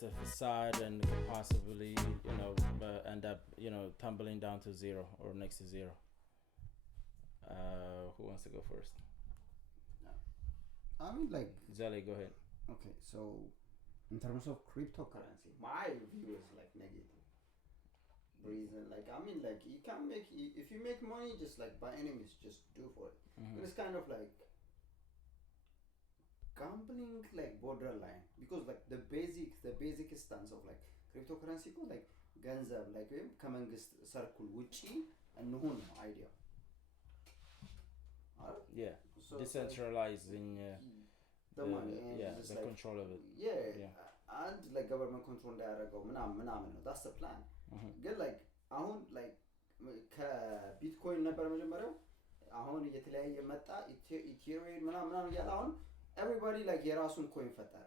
just a facade and could possibly, end up, tumbling down to zero or next to zero. Who wants to go first? I mean, like, Zelly, go ahead. Okay, so in terms of cryptocurrency, my view is like negative. Reason, like, I mean, like, you can make, if you make money, just like by any means, just do for it. But it's kind of like gambling, like borderline, because like the basic stance of like cryptocurrency እኮ like ገንዘብ like ወይም ከመንግስት ሰርኩል ውጪ እንሁን ነው አይዲያ። Yeah, so decentralizing the money and the like, control of it. And like government control እንዳያደርገው ምናምን ነው that's the plan. ግን like አሁን like ከቢትኮይን ነበር መጀመሪያው አሁን እየተለያየ መጣ ኢቴሪየም ምናምን እያለ አሁን everybody like የራሱን ኮይን ፈጠረ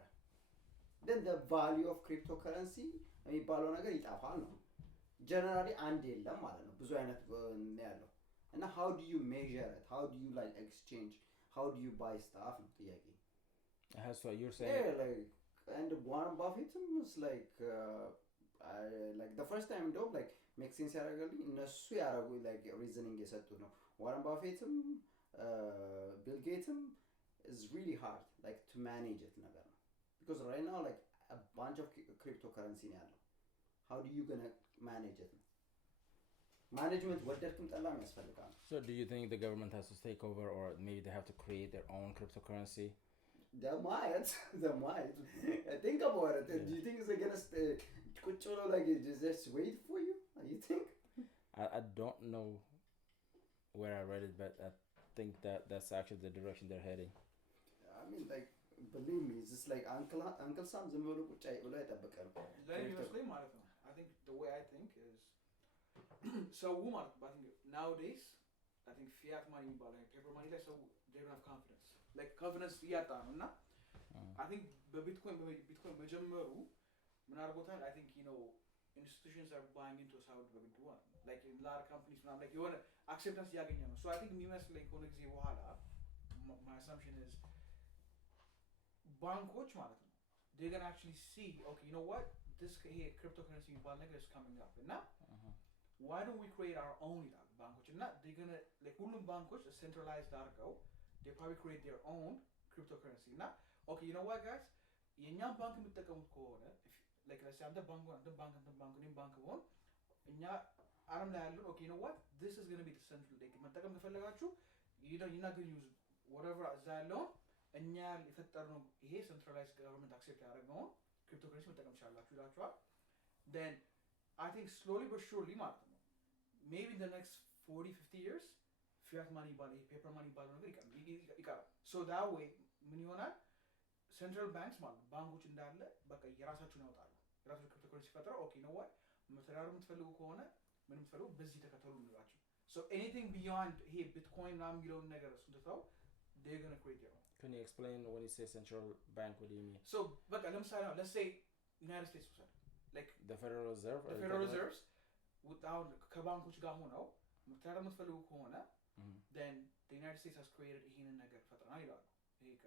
then the value of cryptocurrency የሚባለው ነገር ይጣፋል ነው ጀነራሊ አንድ የለም ማለት ነው ብዙ አይነት ያለው እና how do you measure it how do you like exchange how do you buy stuff ነው ጥያቄ that's what you're saying. Yeah, like and Warren Buffett is like like the first time though like makes sense ያደርጋልኝ እነሱ ያደርጉ like reasoning የሰጡ ነው Warren Buffett Bill Gates is really hard like to manage it ነገር ነው because right now like a bunch of cryptocurrency ነው ያለው how do you gonna manage it management ወደድክም ጠላም ያስፈልጋል so do you think the government has to take over or maybe they have to create their own cryptocurrency? They might think about it. Do you think it's gonna like just wait for you? You think? I don't know where I read it, but I think that's actually the direction they're heading. I mean, like, believe me, it's just like Uncle Sam ዝም ቁጭ ብሎ አይጠብቅም ለኔ ይመስለኝ ማለት ነው I think the way I think is so ማለት I think nowadays I think fiat money የሚባለው paper money ላይ so they don't have confidence like confidence እያጣ ነው እና I think በቢትኮይን መጀመሩ ምን አድርጎታል I think institutions are buying into us out በግድ like in large companies ምናምን like የሆነ acceptance እያገኘ ነው so I think የሚመስለኝ ከሆነ ጊዜ በኋላ my assumption is ባንኮች ማለት ነው they're gonna actually see okay you know what this here cryptocurrency የሚባል ነገር is coming up እና why don't we create our own ባንኮች እና they're gonna like ሁሉም ባንኮች centralized አድርገው they probably create their own cryptocurrency እና okay you know what guys የኛን ባንክ የምትጠቀሙት ከሆነ like let's say አንተ ባንክ እኔም ባንክ ብሆን እኛ አለም ላይ ያለው okay you know what this is gonna be the central like መጠቀም ከፈለጋችሁ you're not gonna use whatever እዛ ያለውን እኛ የፈጠርነው ይሄ centralized government accept ያደረገውን cryptocurrency መጠቀም ትችላላችሁ ይላችኋል then I think slowly but surely ማለት ነው maybe in the next 40-50 years fiat money ባለ paper money ባለ ነገር ይቀራል so that way ምን ይሆናል central banks ማለት ባንኮች እንዳለ በቃ የራሳቸውን ያወጣሉ የራሳቸው cryptocurrency ፈጥረው okay you know what መተዳደር የምትፈልጉ ከሆነ ምንም የምትፈልጉ በዚህ ተከተሉ እንላችሁ so anything beyond ይሄ bitcoin ምናምን የሚለውን ነገር እሱን ትተው they're going to create their own. Can you explain when you say central bank what do you mean? So በቃ ለምሳሌ let's say United States was like the Federal Reserve the Federal Reserves without ከባንኮች ጋር ሆነው መተዳደር የምትፈልጉ ከሆነ then the United States has created ይሄንን ነገር ፈጥረናል ይላሉ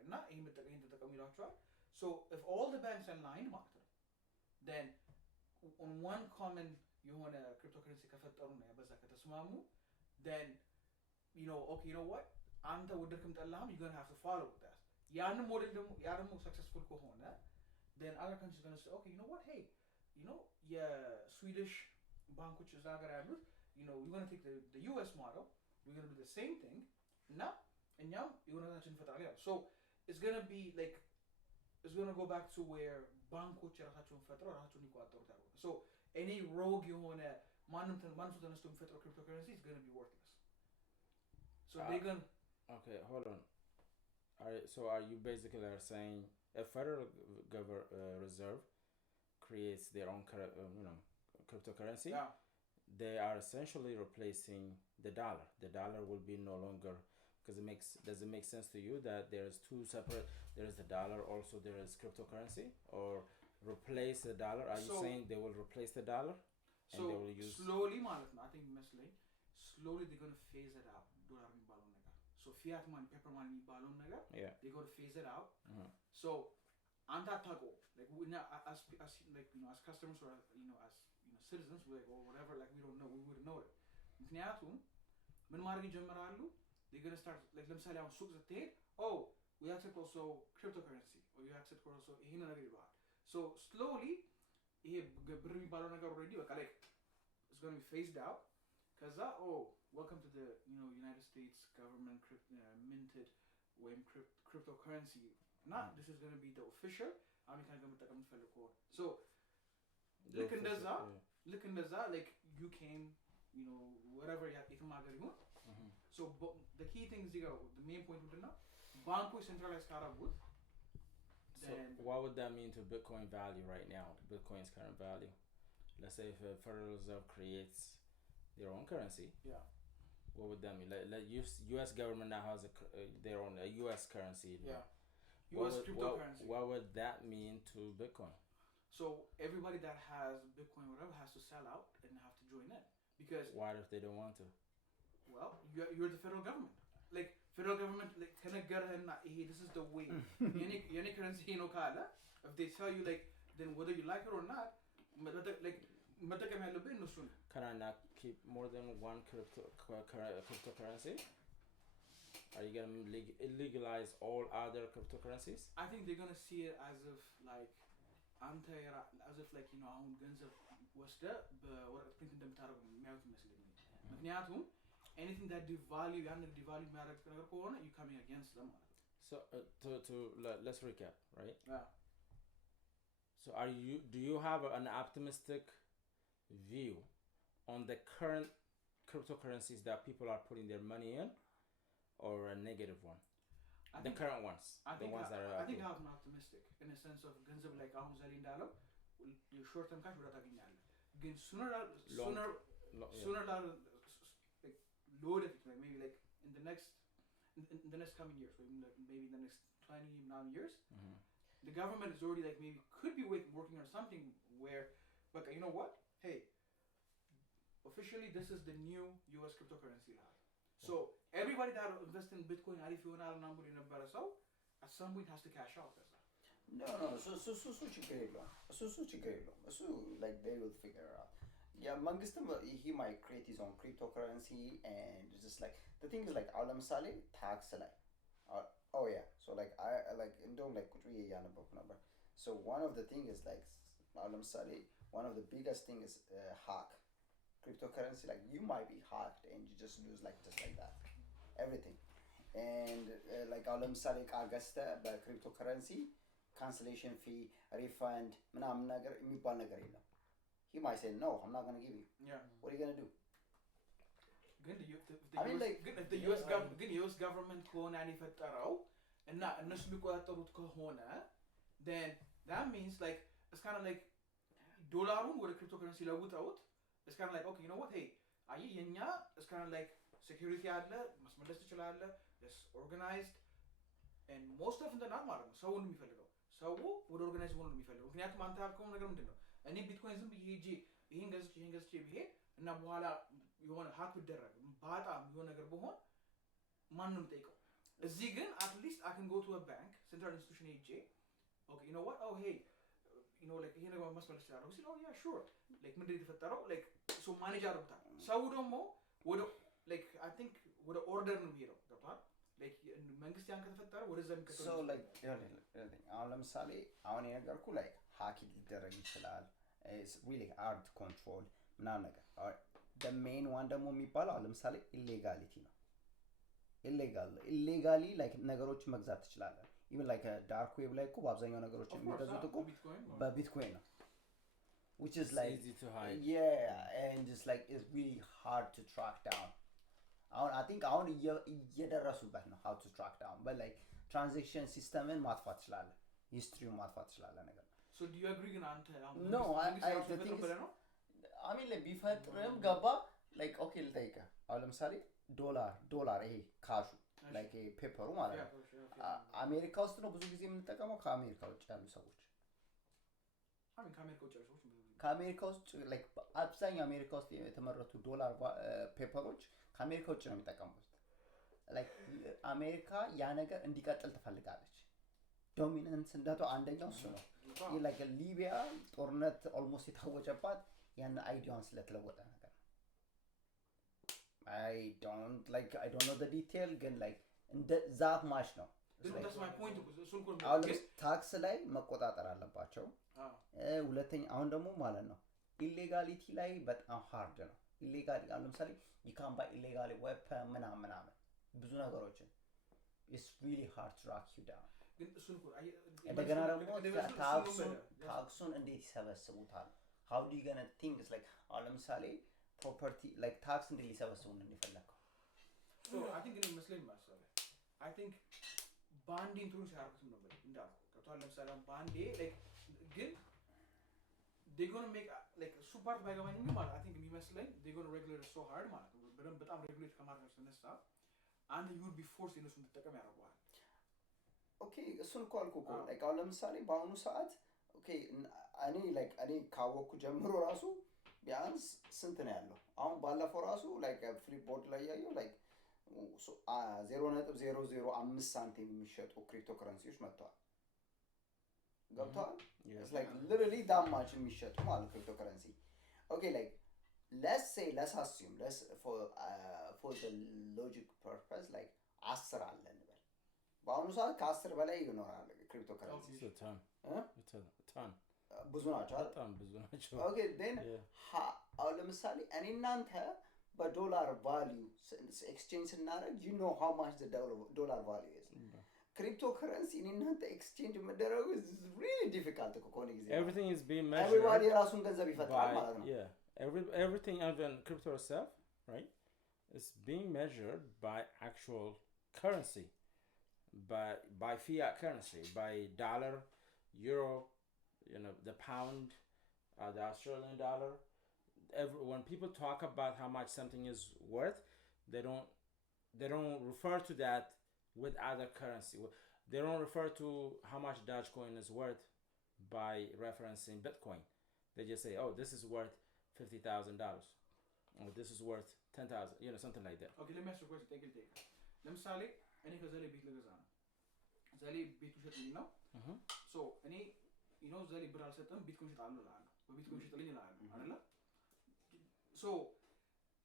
እና ይሄን ተጠቀሙ ይላቸዋል so if all the banks are aligned ማለት ነው then on one common የሆነ cryptocurrency ከፈጠሩ ነው በዛ ከተስማሙ then okay you know what አንተ ወደድክም ጠላህም you're going to have to follow with that ያን ሞዴል ደግሞ successful ከሆነ then other countries going to say okay you know what hey የስዊዲሽ ባንኮች እዛ ሀገር ያሉት we're going to take the US model we're going to do the same thing እና እኛም የሆነታችን እንፈጥራለን so it's going to be like it's going to go back to where ባንኮች የራሳቸውን ፈጥረው ራሳቸውን ይቆጣጠሩት ያለው so any rogue የሆነ ማንም ሰው ተነስቶ የሚፈጥረው cryptocurrency is going to be worthless so they're going to okay hold on so are you basically saying a Federal Reserve creates their own cryptocurrency they are essentially replacing the dollar will be no longer because does it make sense to you that there is two separate there is the dollar also there is cryptocurrency or replace the dollar are you saying they will replace the dollar and they will use slowly ማለት ነው I think መስለኝ slowly they're going to phase it out ዶላር የሚባለው ነገር so fiat money paper money የሚባለው ነገር they're going to phase it out so አንተ አታውቀውም like we not as like as customers or as citizens we like or whatever like we don't know we wouldn't know it ምክንያቱም ምን ማድረግ ይጀምራሉ they're going to start like ለምሳሌ አሁን ሱቅ ስትሄድ oh we accept also cryptocurrency or you accept also ይሄን ነገር ይባላል so slowly ይሄ ብር የሚባለው ነገር already በቃ like it's going to be phased out ከዛ oh welcome to the United States government minted ወይም cryptocurrency not this is going to be the official አሜሪካን ገመጠቀም ፈልኮ so look in the like you came whatever የትም ሀገር ይሁን so the key thing is the main point ምንድነው ባንኮች centralize ካረጉት so what would that mean to Bitcoin value right now Bitcoin's current value let's say if the Federal Reserve creates their own currency what would that mean like US government now has their own US currency US cryptocurrency what would that mean to Bitcoin so everybody that has Bitcoin whatever has to sell out and have to join in because what if they don't want to well you're the federal government like federal government like ከነገርህና ይሄ this is the way የኔ currency ነው ካለ if they tell you like then whether you like it or not like መጠቀም ያለብህ እነሱ ነው can I not keep more than one cryptocurrency are you going to illegalize all other cryptocurrencies I think they're going to see it as if like as if like አሁን ገንዘብ ወስደ በወረቀት ፕሪንት እንደምታደርጉ የሚያዩት ይመስለኛል ምክንያቱም anything that devalue የሚያደርግ ነገር ከሆነ you coming against them so let's recap right yeah so do you have an optimistic view on the current cryptocurrencies that people are putting their money in or a negative one the current ones I think I have an optimistic in a sense of ገንዘብ like አሁን ዘሪ እንዳለው short term cash ወደ ታገኛለህ ግን sooner like maybe like in the next coming years maybe in the next 20 years the government is already like maybe could be working on something where but you know what hey officially this is the new US cryptocurrency law so everybody that invests in Bitcoin አሪፍ ይሆናል ምናምን ብሎ የነበረ ሰው at some point has to cash out no so ችግር የለውም እሱ ችግር የለውም እሱ like they will figure out yeah መንግስትም he might create his own cryptocurrency and just like the thing is like አሁን ለምሳሌ ታክስ ላይ oh yeah so like I like እንደውም like ቁጭ ብዬ እያነበብኩ ነበር so one of the thing is like አሁን ለምሳሌ one of the biggest thing is hack cryptocurrency like you might be hacked and you just lose like just like that everything and like አሁን ለምሳሌ ዕቃ ገዝተህ በcryptocurrency cancellation fee refund ምናምን ነገር የሚባል ነገር የለም he might say no I'm not going to give you yeah what are you going to do if the US government ከሆነ የፈጠረው እና እነሱ ሊቆጣጠሩት ከሆነ then that means like it's kind of like ዶላሩን ወደ cryptocurrency ለውጠውት it's kind of like okay you know what hey አይ የኛ it's kind of like security አለ ማስመለስ ትችላለህ it's organized and most of them not ማለት ነው ሰው ነው የሚፈልገው ሰው ወደ ኦርጋናይዝ ሆኖ ነው የሚፈልገው ምክንያቱም አንተ ያልከው ነገር ምንድነው እኔ ቢትኮይን ዝም ብዬ ሄጄ ይሄን ገዝቼ ብሄድ እና በኋላ የሆነ ሀክ ቢደረግ በጣም የሆነ ነገር በሆን ማን ነው የሚጠይቀው እዚህ ግን at least I can go to a bank central institution ሄጄ okay you know what oh hey you know like ይሄ ነገር ማስመለስ ይችላል ሲል oh yeah sure like ምንድን ነው የተፈጠረው like so ማኔጅ አድርጉታል ሰው ደግሞ ወደ like I think ወደ ኦርደር ነው የሚሄደው ገብቷል like መንግስት ያን ከተፈጠረ ወደዛ የሚከተለው so like አሁን ለምሳሌ አሁን የነገርኩ like ሀክ ሊደረግ ይችላል it's really hard to control ምናምን ነገር the main one ደግሞ የሚባለው አሁን ለምሳሌ illegality ነው illegally like ነገሮችን መግዛት ትችላለህ even like a dark web ላይ እኮ በአብዛኛው ነገሮችን የሚገዙት እኮ በቢትኮይን ነው which is like easy to hide yeah and just like it's really hard to track down I think አሁን እየደረሱበት ነው how to track down but like transaction systemን ማጥፋት ትችላለህ history ማጥፋት ትችላለህ ነገር so do you agree ግን አንተ no the thing is I mean like ቢፈጥርም ገባ like okay ልጠይቅህ አሁን ለምሳሌ ዶላር ይሄ ካሹ like a ፔፐሩ ማለት ነው አሜሪካ ውስጥ ነው ብዙ ጊዜ የምንጠቀመው ከአሜሪካ ውጭ ያሉ ሰዎች ከአሜሪካ ውስጥ like አብዛኛው አሜሪካ ውስጥ የተመረቱ ዶላር ፔፐሮች ከአሜሪካ ውጭ ነው የሚጠቀሙት like አሜሪካ ያ ነገር እንዲቀጥል ትፈልጋለች ዶሚናንስነቱ አንደኛው እሱ ነው like ሊቢያ ጦርነት ኦልሞስት የታወጀባት ያን አይዲያውን ስለተለወጠ ነገር ነው I don't know the detail ግን like እንደ ዛት ማች ነው that's my point ታክስ ላይ መቆጣጠር አለባቸው ሁለተኛ አሁን ደግሞ ማለት ነው ኢሌጋሊቲ ላይ በጣም ሃርድ ነው ኢሌጋሊ አሁን ለምሳሌ you can buy illegally weapon ምናምን ብዙ ነገሮችን it's really hard to track you down ግን እሱን እንደገና ደግሞ ታክሱን እንዴት ይሰበስቡታል how do you gonna think it's like አሁን ለምሳሌ property like tax እንዴት ሊሰበስቡ እንደፈለከው so I think እኔ መስለኝ ማሰለ I think ባንዴ ኢንትሮዱስ ያደርጉት ነበር እንዳልኩ ከቷል ለምሳሌ ባንዴ like ግን they're going to make like super ባይገባኝ ማለት I think የሚመስለኝ they're going to regulate it so hard ማለት በጣም regulate ከማድረግ ተነሳ and you would be forced እነሱን ተጠቀም ያደርጋል ኦኬ እሱን እኮ አልኩ እኮ like አሁን ለምሳሌ በአሁኑ ሰዓት ኦኬ እኔ ካወቅኩ ጀምሮ ራሱ ቢያንስ ስንት ነው ያለው አሁን ባለፈው ራሱ like ፍሊፕ ቦርድ ላይ ያየው like 0.005 ሳንቲም የሚሸጡ ክሪፕቶ ከረንሲዎች መጥተዋል ገብቷል it's like literally that much የሚሸጡ ማለት ክሪፕቶ ከረንሲ okay like let's assume for the logic purpose like 10 አለ እንበል በአሁኑ ሰዓት ከ10 በላይ ይኖራል ክሪፕቶ ከረንሲ ton ብዙ ናቸው በጣም ብዙ ናቸው okay then አሁን ለምሳሌ እኔ እናንተ በዶላር ቫልዩ ኤክስቼንጅ ስናደርግ you know how much the dollar value is cryptocurrency in እናንተ ኤክስቼንጅ መደረጉ is really difficult ከሆነ ጊዜ everything is being measured everybody ራሱን ገንዘብ ይፈጥራል ማለት ነው yeah everything even crypto itself right is being measured by actual currency by fiat currency by dollar euro the pound the Australian dollar when people talk about how much something is worth they don't refer to that with other currency they don't refer to how much Dogecoin is worth by referencing Bitcoin they just say oh this is worth $50,000 or this is worth 10,000 something like that okay let me ask you a question take it ለምሳሌ እኔ ከዘሌ ቤት ልገዛ ነው ዘሌ ቤቱ ሸጥልኝ ነው so እኔ ዘሌ ብር አልሰጠም ቢትኮይን ሸጣለሁ እላለሁ በቢትኮይን ሸጥልኝ እላለሁ አይደለ so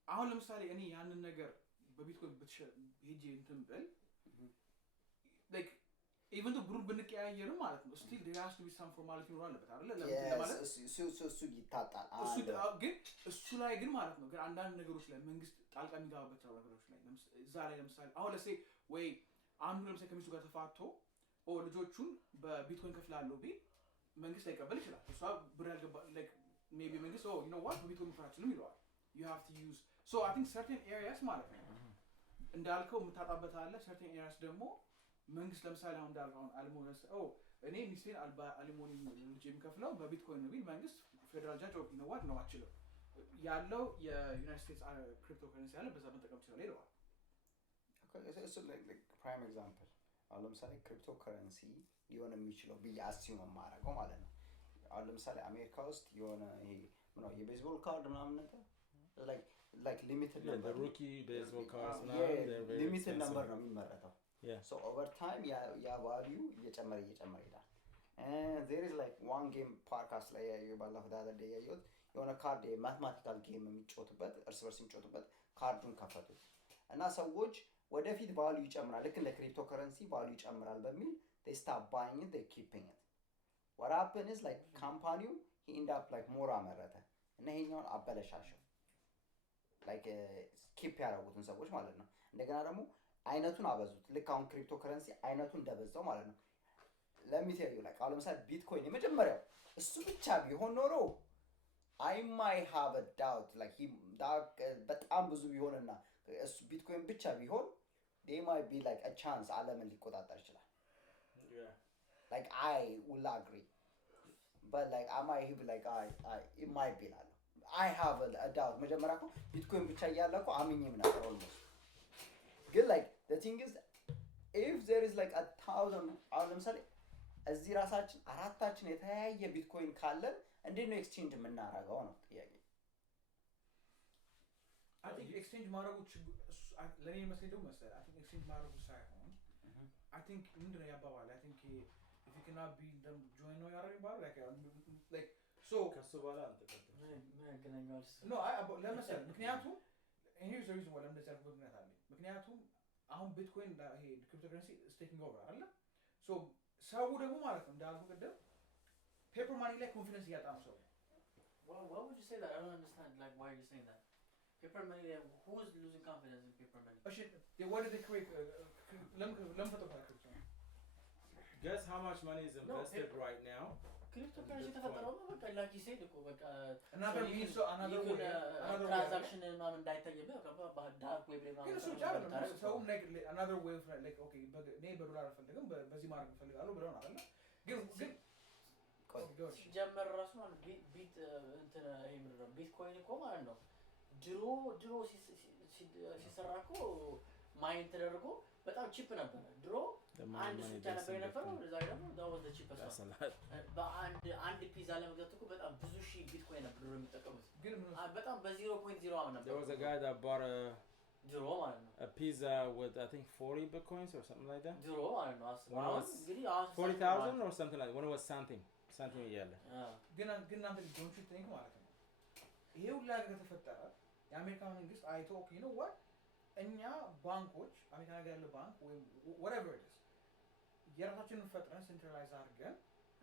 አሁን ለምሳሌ እኔ ያንን ነገር በቢትኮይን ሄጄ እንትን ብል like even though ብሩን ብንቀያየርም ማለት ነው still there has to be some formality ይኖር አለበት አይደለ ለማለት እሱ ይታጣል ግን እሱ ላይ ግን ማለት ነው ግን አንዳንድ ነገሮች ላይ መንግስት ጣልቃ የሚገባበት ነገሮች ላይ እዛ ላይ ለምሳሌ አሁን ለምሳሌ ወይ አንዱ ለምሳሌ ከሚስቱ ጋር ተፋቶ ልጆቹን በቢትኮይን ከፍላለሁ ቢል መንግስት ላይቀበል ይችላል እሷ ብር ያልገባ like maybe መንግስት you know what በቢትኮይን ፍራችንም ይለዋል you have to use so I think certain areas ማለት ነው እንዳልከው የምታጣበት አለ certain areas ደግሞ መንግስት ለምሳሌ አሁን እንዳልከው አልሞነስ እኔ ሚስቴን አልሞኒ ልጅ የሚከፍለው በቢትኮይን ነው ቢል መንግስት ፌደራል ጃጅ you know what ነው አችለው ያለው የዩናይትድ ስቴትስ ክሪፕቶ ከረንሲ ያለ በዛ መጠቀም ይችላል ይለዋል it's like prime example አሁን ለምሳሌ ክሪፕቶ ከረንሲ ሊሆን የሚችለው ቢያስዩ ማማራቀው ማለት ነው አሁን ለምሳሌ አሜሪካ ውስጥ የሆነ ይሄ ምነው የቤዝቦል ካርድ ምናምን ነገር like limited number the rookie baseball cards now they're very limited number ነው የሚመረተው so over time ya value እየጨመረ ይላል and there is like one game podcast ላይ ያየው ባለፈው ዳታ day ያየሁት የሆነ ካርድ ማትማቲካል ጌም የሚጫወቱበት እርስ በርስ የሚጫወቱበት ካርዱን ከፈቱት እና ሰዎች ወደፊት value ይጨምራል ልክ እንደ ክሪፕቶ ከረንሲ value ይጨምራል በሚል they start buying it they keeping it what happened is like ካምፓኒው he end up like more አመረተ እና ይሄኛውን አበለሻሸው like keep ያደረጉትን ሰዎች ማለት ነው እንደገና ደግሞ አይነቱን አበዙት ልክ አሁን ክሪፕቶ ከረንሲ አይነቱን እንደበዛው ማለት ነው let me tell you like አሁን ለምሳሌ ቢትኮይን የመጀመሪያው እሱ ብቻ ቢሆን ኖሮ I might have a doubt like በጣም ብዙ ቢሆንና እሱ ቢትኮይን ብቻ ቢሆን they might be like a chance ዓለምን ሊቆጣጠር ይችላል like I will agree but like I might be like it might be like I have a doubt መጀመሪያ እኮ ቢትኮይን ብቻ እያለ እኮ አምኜም ነበር almost ግን like the thing is if there is like 1,000 አሁን ለምሳሌ እዚህ ራሳችን አራታችን የተለያየ ቢትኮይን ካለን እንዴት ነው ኤክስቼንጅ የምናደርገው ነው ጥያቄ I think exchange ማድረጉ ለኔ መስለኝ ደግሞ I think exchange ማድረጉ ሳይሆን I think ምንድነው ያባባል I think if you cannot be them join no ያረኝ ባሉ like so ከሱ በኋላ አንተ no ለምሳሌ ምክንያቱም here's the reason why ለምን እንደዚህ ያልኩበት ምክንያት አለኝ ምክንያቱም አሁን ቢትኮይን ይሄ ክሪፕቶከረንሲ is taking over አይደል so ሰው ደግሞ ማለት ነው እንዳልኩ ቅድም paper money ላይ ኮንፊደንስ እያጣ ነው ሰው Well, why would you say that? I don't understand. Like, why are you saying that? Paper money. Who is losing confidence in paper money? Oh shit! What did they create? Guess how much money is invested right now? Cryptocurrency ተፈጠረው ነው በቃ like you said እኮ በቃ another means so another way transaction ምናምን እንዳይታየብህ በቃ dark web ላይ ግን እሱ ጃለ ሰውም like another way like okay እኔ በዶላር አልፈልግም በዚህ ማድረግ እፈልጋለሁ ብለው ነው አይደል ግን ሲጀመር ራሱ ማለት ቢት እንትን ይሄ ምንድን ነው ቢትኮይን እኮ ማለት ነው ድሮ ሲሰራ እኮ ማይን ተደርጎ በጣም ቺፕ ነበር ድሮ አንድ ሱቅ ነበር የነበረው እዛ ደግሞ that was the cheapest በአንድ ፒዛ ለመግዛት እኮ በጣም ብዙ ሺህ ቢትኮይን ነበር የሚጠቀሙት ግን በጣም በ0.0 ነበር there was a guy that bought ድሮ ማለት ነው a pizza with I think 40 bitcoins or something like that ድሮ ማለት ነው እንግዲህ 40,000 or something like when it was something እያለ ግን እናንተ don't you think ማለት ነው ይሄ ሁላ ነገር ተፈጠረ የአሜሪካ መንግስት አይቶ you know what እኛ ባንኮች አሜሪካ ሀገር ያለ ባንክ ወይ whatever it is የራሳችንን ፈጥረን ሴንትራላይዝ አድርገን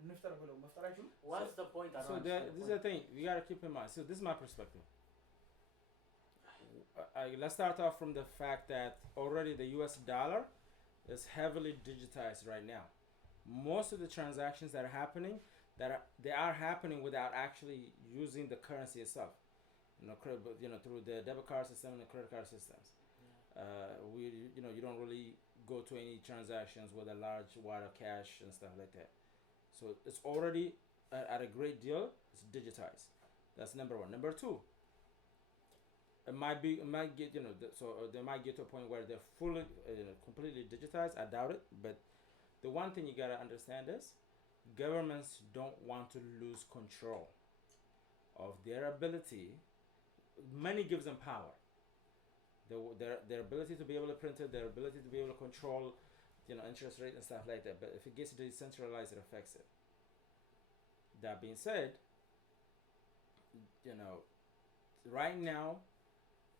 እንፍጠር ብለው መፍጠር አይችሉም what's the point so this is the thing we got to keep in mind so this is my perspective let's start off from the fact that already the US dollar is heavily digitized right now most of the transactions that are happening they are happening without actually using the currency itself through the debit card system and the credit card systems you don't really go to any transactions with a large wad of cash and stuff like that so it's already at a great deal it's digitized that's number one number two it might get they might get to a point where they're fully completely digitized I doubt it but the one thing you got to understand is governments don't want to lose control of their ability money gives them power their ability to be able to print it their ability to be able to control interest rate and stuff like that but if it gets decentralized it affects it that being said right now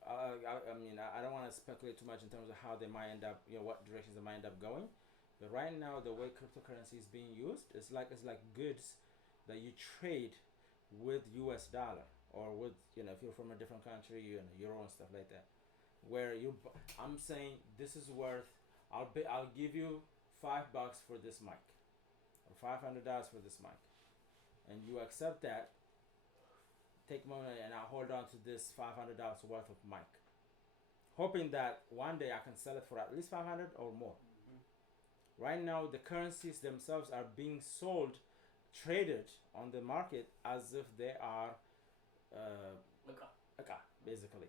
I mean I don't want to speculate too much in terms of how they might end up what directions they might end up going but right now the way cryptocurrency is being used it's like goods that you trade with US dollar or with if you're from a different country euro and stuff like that where I'm saying this is worth I'll give you $5 for this mic or $500 for this mic and you accept that take money and I hold on to this $500 worth of mic hoping that one day I can sell it for at least 500 or more right now the currencies themselves are being sold traded on the market as if they are basically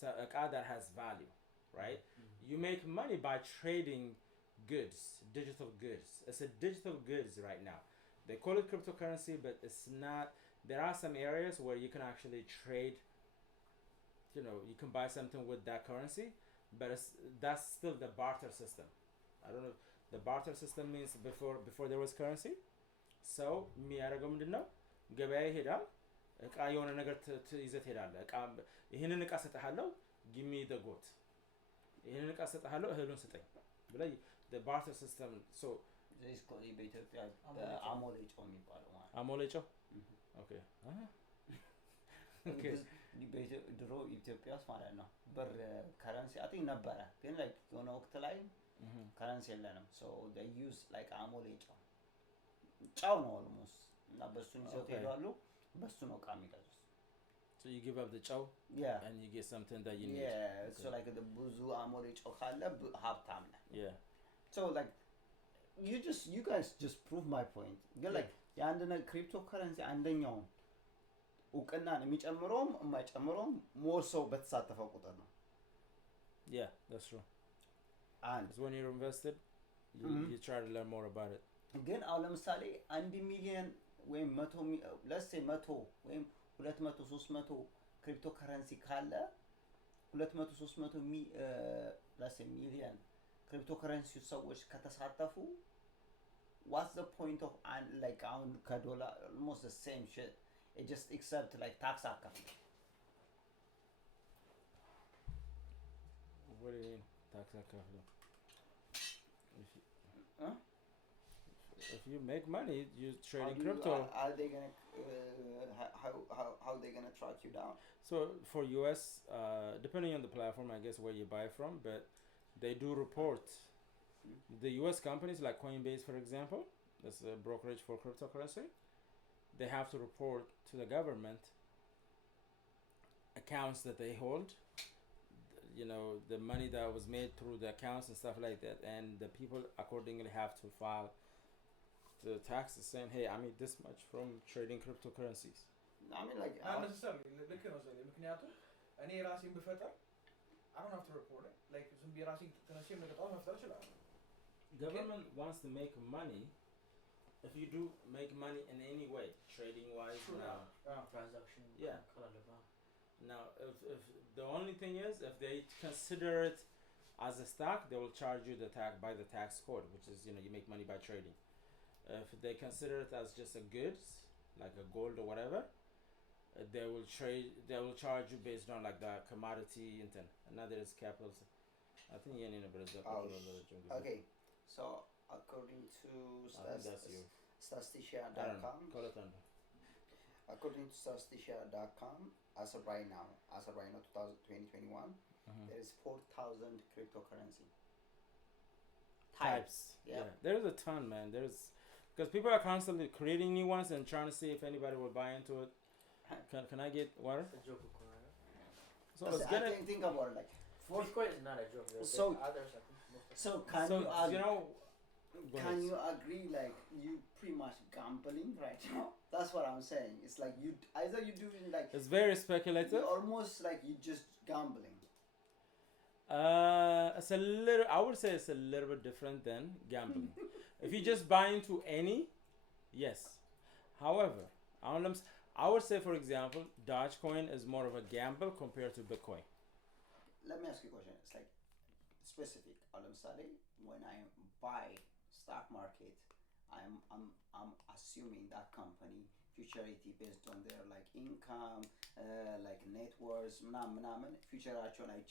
so a car that has value right you make money by trading goods digital goods it's a digital goods right now they call it cryptocurrency but it's not there are some areas where you can actually trade you can buy something with that currency but that's still the barter system I don't know the barter system means before there was currency so የሚያደርገው ምንድነው ገበያ ይሄዳል እቃ የሆነ ነገር ይዘት ሄዳለ እቃ ይሄንን እቃ ሰጣለሁ give me the goat ይሄንን እቃ ሰጣለሁ እህሉን ስጠኝ ብለህ the barter system so this is called በኢትዮጵያ አሞሌጮ የሚባለው ማለት አሞሌጮ okay okay ድሮ ኢትዮጵያ ውስጥ ማለት ነው ብር ከረንሲ አጥኝ ነበረ ግን like የሆነ ወቅት ላይ ከረንሲ የለንም so they use like አሞሌጮ ጫው ነው almost እና በሱን ይዘው ይሄዳሉ በሱ ነው እቃ የሚገዙት so you give up the chow and you get something that you need so like the ብዙ አሞሌጮ ካለ ሀብታም ነህ so like you guys just prove my point ግን like የአንድ ክሪፕቶ ከረንሲ አንደኛው እውቅናን የሚጨምረውም የማይጨምረውም ሞር ሰው በተሳተፈው ቁጥር ነው that's true and when you're invested you try to learn more about it ግን አሁን ለምሳሌ 1 ሚሊዮን ወይም 100 let's say 100 ወይም 200 300 ክሪፕቶ ከረንሲ ካለ 200 300 let's say ሚሊዮን ክሪፕቶ ከረንሲ ሰዎች ከተሳተፉ what's the point of like on dollar almost the same shit? It just except like tax account. What do you mean tax account? Huh? If you make money, you trade in crypto. Are they gonna how they gonna track you down? So for US, depending on the platform, I guess where you buy from, but they do report. The US companies like Coinbase, for example, that's a brokerage for cryptocurrency. They have to report to the government accounts that they hold. You know, the money that was made through the accounts and stuff like that, and the people accordingly have to file the taxes saying, hey, I made this much from trading cryptocurrencies. I mean, like, not necessarily. ልክ ነው ዘሌ ምክንያቱም እኔ ራሴን ብፈጠር I don't have to report it. Like ዝም ብዬ ራሴን ተነስቼ መለጣው መፍጠር እችላለሁ። Government wants to make money. If you do make money in any way, trading wise, transaction. Yeah. Now, if the only thing is, if they consider it as a stock, they will charge you the tax by the tax code, which is, you know, you make money by trading. If they consider it as just a goods, like a gold or whatever, they will charge you based on like the commodity and another is capital. I think you need a okay, so according to Statistician.com, according to Statistician.com, as of right now, 2021, there is 4,000 cryptocurrency types. Yeah, there's a ton, man. Because people are constantly creating new ones and trying to see if anybody will buy into it. Can I get water? It's a joke, so let's get it. Think about it. Like, Bitcoin is not a joke. So, others, can you agree? Like, you pretty much gambling right now. That's what I'm saying. It's like you either you doing like. It's very speculative. Almost like you just gambling. It's a little. I would say it's a little bit different than gambling. If you just buy into any, yes. However, I would say, for example, Dogecoin is more of a gamble compared to Bitcoin. Let me ask you a question. It's like specific. When I buy stock market, I'm assuming that company futurity based on their like income, like net worth, future actual like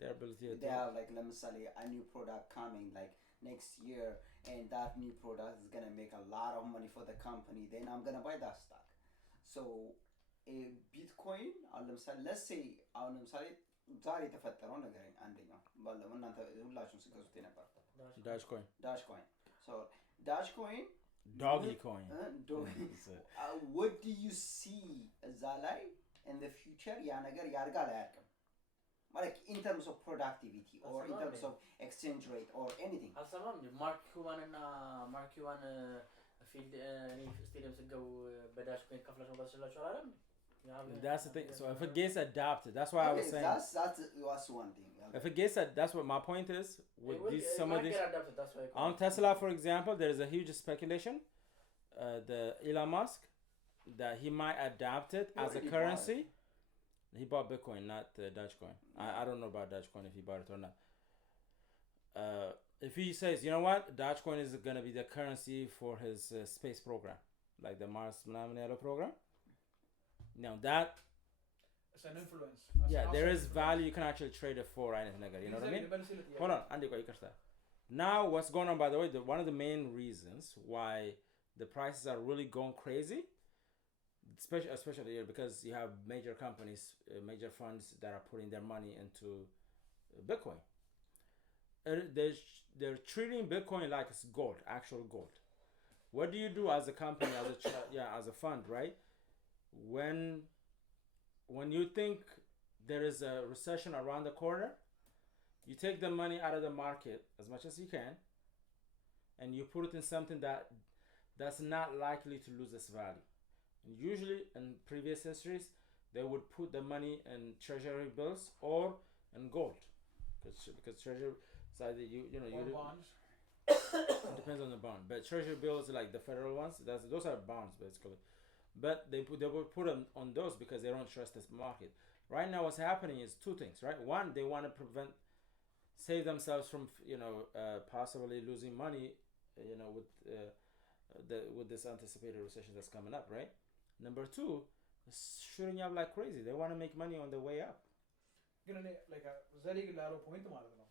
their ability. They have like let me say a new product coming like next year, and that new product is gonna make a lot of money for the company. Then I'm gonna buy that stock. So a Bitcoin, let's say ዛሬ የተፈጠረው ነገር አንደኛው ባለው እናንተ ሁላችሁም ስገዙት ነበር Dogecoin. So Dogecoin, Doggycoin. What do you see እዛ ላይ in the future ያ ነገር ያርጋል አያርቅም? Like in terms of productivity or in terms of exchange rate or anything. አልሰማም ማርክ ኪዋን ፊልድ እኔ ስቴዲየም ስገቡ በዳሽኮይን ከፍላችሁ ባስላችሁ አላለም? That's the thing. So if it gets adopted, that's why I was saying. That's one thing. If it gets that's what my point is with some of these. Adopted, that's why On Tesla, for example, there is a huge speculation. The Elon Musk that he might adopt it as a currency. He bought Bitcoin, not Dogecoin. I don't know about Dogecoin if he bought it or not. If he says, you know what, Dogecoin is going to be the currency for his space program, like the Mars Manamanielo program. Now that it's an influence. There is value. You can actually trade it for anything like that. You know what I mean? Hold on, Andy, now what's going on? By the way, one of the main reasons why the prices are really going crazy, especially here, because you have major companies, major funds that are putting their money into Bitcoin. They're treating Bitcoin like it's gold, actual gold. What do you do as a company, as a fund, right? When you think there is a recession around the corner, you take the money out of the market as much as you can, and you put it in something that's not likely to lose its value. And usually, in previous histories, they would put the money in treasury bills or in gold, because treasury side bonds. It depends on the bond, but treasury bills like the federal ones, those are bonds basically. But they would put them on those because they don't trust this market. Right now, what's happening is two things, right? One, they want to save themselves from, possibly losing money with this anticipated recession that's coming up, right? Number two, it's shooting up like crazy. They want to make money on the way up. ግን እኔ like ዘሪግ ላለው ፖይንት ማለት ነው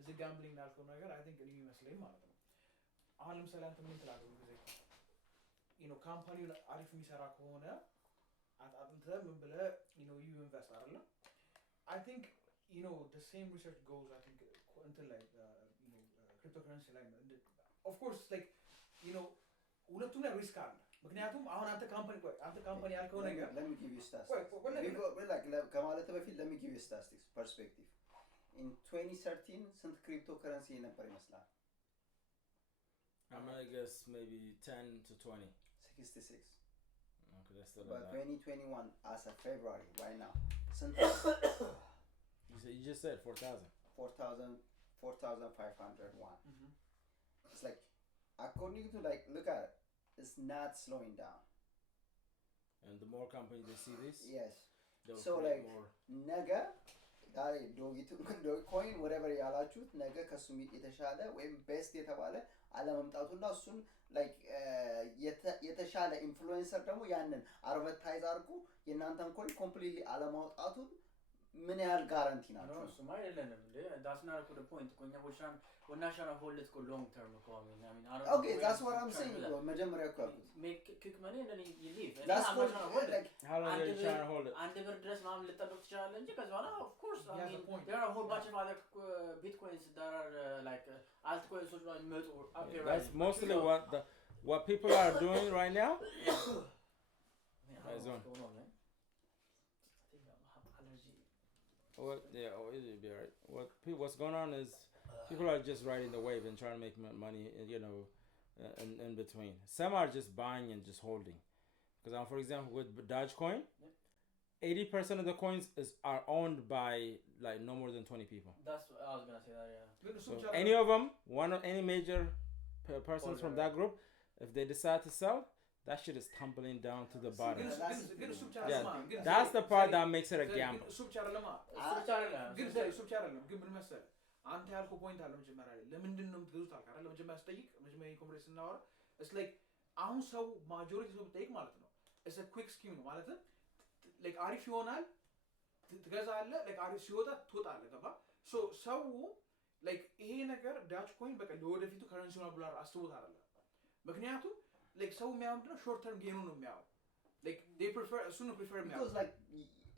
እዚህ ጋምብሊንግ ላልከው ነገር አይ ቲንክ እኔ ይመስለኝ ማለት ነው አሁን ለምሳሌ አንተ ምን ትላለህ ጊዜ ካምፓኒው አሪፍ የሚሰራ ከሆነ አጥንተህ ምን ብለህ you invest አይደለ I think the same research goes I think until like cryptocurrency ላይ of course like ሁለቱም ላይ ሪስክ አለ ምክንያቱም አሁን አንተ ካምፓኒ ያልከው ነገር let me give you statistics ከማለት በፊት let me give you statistics perspective in 2013 ስንት cryptocurrency ነበር ይመስላል I'm gonna guess maybe 10 to 20 66 okay that's still but 2021 as of February right now since you just said 4,501 it's like according to like look at it it's not slowing down and the more companies they see this yes so like more naga ዶጌኮይን whatever ያላችሁት ነገ ከሱ የተሻለ ወይም ቤስት የተባለ አለመምጣቱና እሱን like የተሻለ ኢንፍሉዌንሰር ደግሞ ያንን አድቨርታይዝ አድርጉ የናንተን ኮይን ኮምፕሊትሊ አለማውጣቱን ምን ያህል ጋራንቲ ናቸው ነው እሱማ አይደለም እንዴ that's not the point ኮኛ ወናሻና ሆልት ኮ ሎንግ ተርም ኮ I mean okay that's what I'm saying መጀመሪያ እኮ ያልኩት make quick money and then you leave that's what like how long are you trying to hold it አንድ ብር ድረስ ማም ልጠብቅ ትችላለህ እንጂ ከዛ በኋላ of course I mean there are a whole bunch of other bitcoins that are like altcoins which are made or up here that's mostly what people are doing right now what's going on man What? Yeah, it'll be alright. What's going on is people are just riding the wave and trying to make money, in between. Some are just buying and just holding. Because for example, with Dogecoin, 80% of the coins are owned by like no more than 20 people. That's what I was gonna say that yeah. So any of them, any major persons from that group, if they decide to sell, that shit is tumbling down to the bottom. Yeah, that's the part that makes it a gamble. አንተ ያልከው ፖይንት አለ መጀመሪያ ላይ ለምንድን ነው የምትገዙት አልካ አይደል መጀመሪያ ስጠይቅ መጀመሪያ ኮምፕሬስ እናወራ it's like አሁን ሰው ማጆሪቲ ሰው ብጠይቅ ማለት ነው it's a quick scheme ነው ማለት like አሪፍ ይሆናል ትገዛለህ like አሪፍ ሲወጣ ትወጣለህ ገባ so ሰው like ይሄ ነገር ዳች ኮይን በቃ ለወደፊቱ ከረንሲ ነው ብሏል አስቦት አይደለም ምክንያቱም like ሰው የሚያምድ ነው short term gain ነው የሚያው like they prefer because like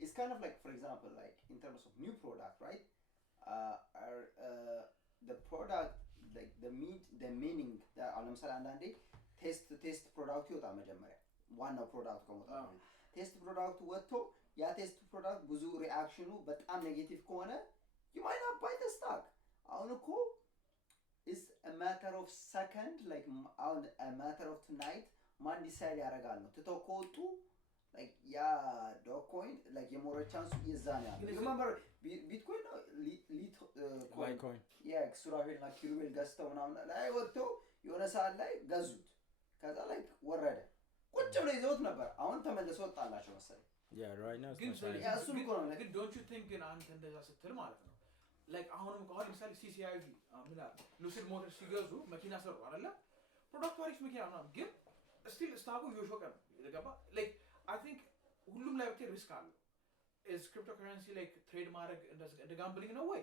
it's kind of like for example like in terms of new product right the product like the meaning that ለምሳሌ አንዳንዴ ቴስት ፕሮዳክቱ ይወጣ መጀመሪያ ዋናው ፕሮዳክት ከመጣ ቴስት ፕሮዳክቱ ወጥቶ ያ ቴስት ፕሮዳክት ብዙ ሪአክሽኑ በጣም ኔጌቲቭ ከሆነ you might not buy the stock አሁን እኮ is a matter of second like a matter of tonight ማን ዲሳይድ ያደርጋል ነው ትተው ከወጡ like Dogecoin like የሞረ ቻንሱ የዛን ያለ remember Bitcoin Litecoin ሱራፌልና ኪሩቤል ገዝተው ምናምን ላይ ወጥተው የሆነ ሰዓት ላይ ገዙት ከዛ ላይ ወረደ ቁጭ ብለው ይዘውት ነበር አሁን ተመልሰው ወጣላቸው መሰለኝ yeah right now ግን don't you think ግን አንተ እንደዛ ስትል ማለት ነው like አሁንም አሁን ለምሳሌ CCIV ምናምን ሉሲድ ሞተር ሲገዙ መኪና ሰሩ አይደለ ፕሮዳክቱ አሪፍ መኪና ነው ግን still ስታኩ እየሾቀ ነው የተገባ like I think ሁሉም ላይ ብቻ ሪስክ አለው is cryptocurrency like trade ማድረግ እንደ ጋምብሊንግ ነው ወይ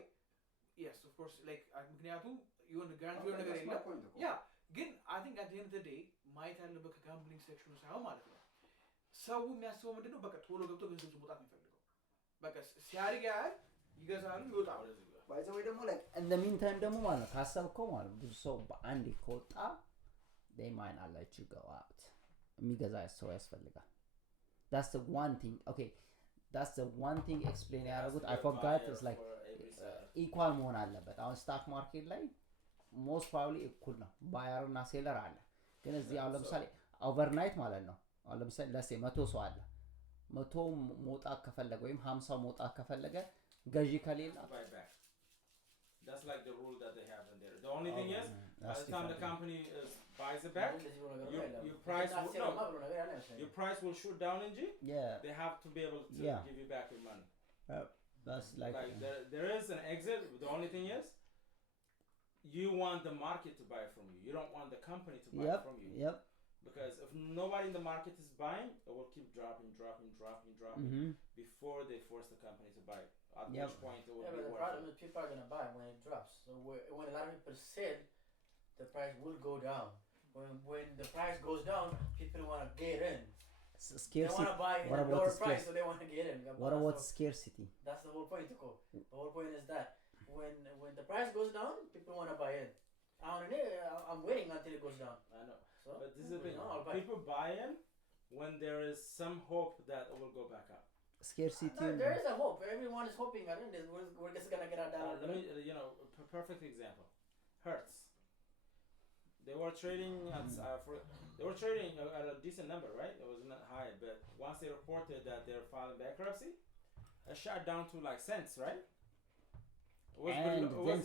yes of course like ምክንያቱም የሆነ ጋራንቲ ነገር የለም yeah ግን I think at the end of the day ማየት ያለበት ከጋምብሊንግ ሴክሽኑ ሳይሆን ማለት ነው ሰው የሚያስበው ምንድነው በቃ ቶሎ ገብቶ ገንዘብ መውጣት የሚፈልገው በቃ ሲያሪጋ ይገዛሉ ይወጣሉ ባይዘው ወይ ደግሞ like in the meantime ደግሞ ማለት ካሰብከው ማለት ብዙ ሰው በአንድ ከወጣ they might not let you go out የሚገዛ ሰው ያስፈልጋል that's the one thing okay that's the one thing explain ያደረጉት I forgot is like equal መሆን አለበት አሁን ስታክ ማርኬት ላይ most probably እኩል ነው ባየር እና ሴለር አለ ግን እዚህ አሁን ለምሳሌ ኦቨርናይት ማለት ነው አሁን ለምሳሌ ለሴ 100 ሰው አለ 100 መውጣት ከፈለገ ወይም 50 መውጣት ከፈለገ ገዢ ከሌላ that's like the rule that they have in there the only thing is by the time the company buys it back your price will shoot down in G yeah they have to be able to give you back your money that's like there is an exit the only thing is you want the market to buy from you. You don't want the company to buy from you. Yep. Because if nobody in the market is buying, it will keep dropping before they force the company to buy. At which point it will be the worth problem it. is people are gonna buy when it drops. So when a lot of people sell, the price will go down. When the price goes down, people want to get in. Scarcity. They want to buy at a lower price, so they want to get in. What about scarcity? That's the whole point, Tuko. The whole point is that when the price goes down, people want to buy in. I'm waiting until it goes down. I know. So, but this is the thing. People buy in when there is some hope that it will go back up. Scarcity. There is a hope. Everyone is hoping that we're just gonna get our dollar. Let me, perfect example. Hertz. They were trading at a decent number, right? It was not high, but once they reported that they're filing bankruptcy, it shot down to like cents, right? It was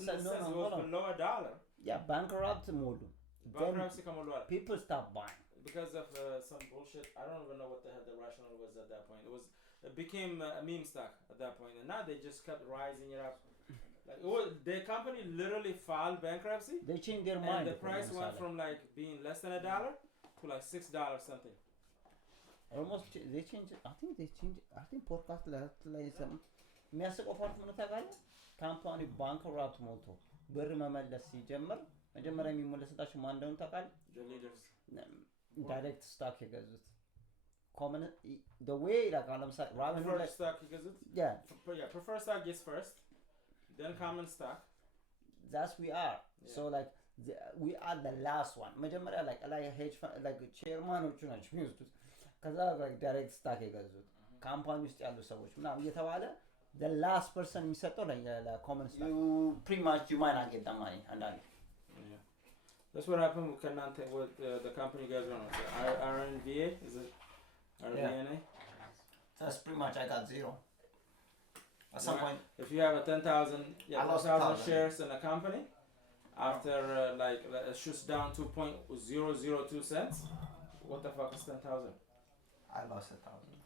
below $1. Yeah, bankrupt model. Bankruptcy come on. People stop buying because of some bullshit. I don't even know what the hell the rationale was at that point. It became a meme stock at that point, and now they just kept rising it up. Like the company literally filed bankruptcy. They changed their mind. And the price went from like being less than $1 to like $6 something. Almost they changed. I think podcast like some. የሚያስቀው ፓርት ምን ታውቃለህ? ካምፓኒ ባንክራፕት ሞልቶ ብር መመለስ ሲጀምር መጀመሪያ የሚመለስላቸው ማን እንደሆነ ታውቃለህ? ዳይሬክት ስታክ የገዙት common the way like ለምሳሌ rather preferred stock የገዙት preferred stock gets first, then common stock. That's we are. So like we are the last one. መጀመሪያ like hedge fund like chairmanoቹ ናቸው የሚወስዱት። ከዛ like direct stock የገዙት ካምፓኒ ውስጥ ያሉ ሰዎች ምናምን እየተባለ the last person የሚሰጠው ለcommon stock. Pretty much you might not get that money አንዳንዴ. Yeah. That's what happened with the company you guys run with. RNVA, is it? RVNA? That's pretty much I got zero. At some point. If you have a 10,000 shares in a company, after it shoots down to 0.002 cents, what the fuck is 10,000? I lost 1,000.